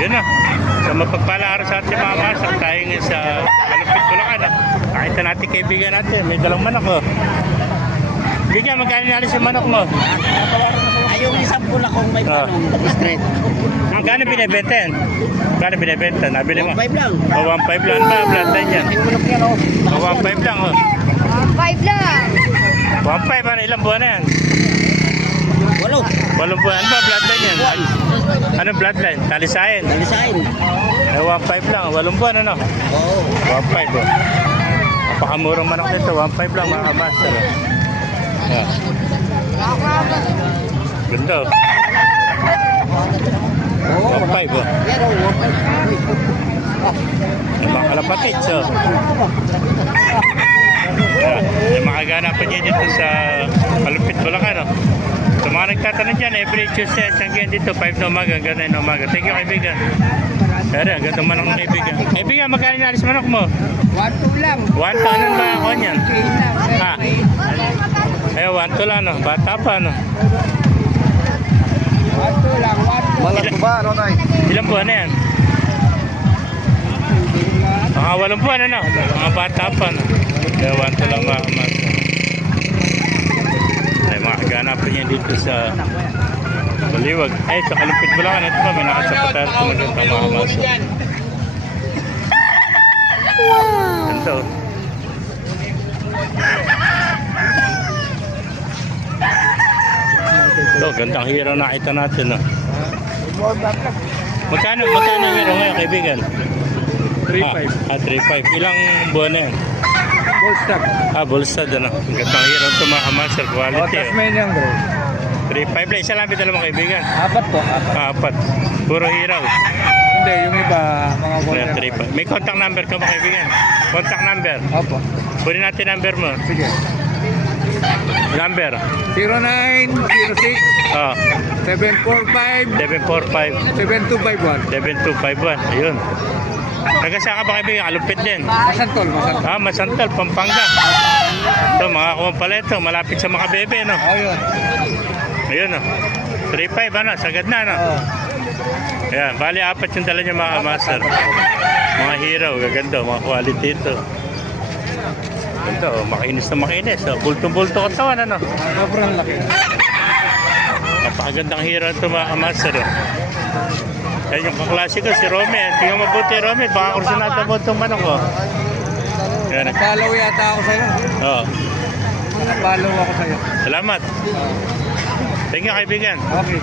Yun na. So mapagpala araw sa ating mga master. Tayo ngayon sa Malupit, Bulacan. Nakita natin kaibigan natin. May dalang manok oh. Bigyan, magkano nalis yung manok mo? Ay, yung isang pula kong may panong straight. Ang gano'n binibenta yan? Gano'n binibenta? Nabili mo? 1.5 lang. O, 1.5 lang ba? Bloodline yan. Yung manok yan, oh. O, 1.5 lang, oh. 5 lang. 1.5, ano? Ilang buwan na yan? Walo. 8 buwan. Ano ba bloodline yan? Anong bloodline? Talisayin. Nalisain. Eh, 1.5 lang. 8 buwan, ano? Oo. 1.5, oh. Napakamurang manok nito. 1.5 lang, mga kamaster. Yeah. Ganda, oh. 1.5, oh. Yan, oh. 1.5. Yung mga kalapatid, so. Yung mga ganapan niya dito sa Malupit, Bulacan, no? So mga nagtatanong dyan, every Tuesday at hanggang dito, 5 na umaga, hanggang 9 na umaga. Thank you, kaibigan. Pero, ganda manok ng kaibigan. Kaibigan, magkano yung alis manok mo? 1.2 lang. 1 to, anong ba ako niyan? Ha? Eh, 1 to lang, no? Bata pa, no? 1.2 lang. 1.2. Malat mo ba? Ano tayo? Ilang buwan na yan? Mga 8 buwan, ano? Mga bata pa, no? Kaya 1 to lang, mga kamasa. Ay, mga ganapan niya dito sa Baliwag. Ay, sa Malupit, Bulacan. Ito pa, may nakasapatan sa magandang mga kamasa. Ito. Ito, gandang hero nakita natin, no? Magkano yung hero ngayon, kaibigan? 3.5. 3.5. Ilang buwan na yan? Full stock. Bolstad, ano? Gandang hero ito, mga kamaster. Quality, oh. Tasmanian bro. 3.5 lang. Isa lang bita lang, mga kaibigan. 4 po. 4. 4. Puro hero. Hindi, yung iba, mga Ayan, 3.5. May contact number ka, mga kaibigan? Contact number. Opo. Kunin natin number mo. Sige. Number. 0906 Oh, 745 745 7251. 7251. Ayun. Nagkasya ka ba, kaibigan? Alupit din. Masantol, masantol. Masantal, Pampanga. Ito, mga kumpaleto, malapit sa Makabebe, no? Oh, yun. Ayun, no? 3.5, ano? Sagad na, no? Oh. Ayan, bali, 4 yung dala niya, mga master. Mga hero, gaganda, mga quality ito. Ito, makinis na makinis. Bultong-bulto katawan, ano? Sobrang laki. Napakagandang hero ito, mga master. Yan yung kaklase ko, si Romel. Tingnan mabuti, Romel. Baka kursunata mo itong manok, oh. Yan. Nag-follow yata ako sa'yo. Oh. Nag-follow ako sa'yo. Salamat. Thank you, kaibigan. Okay.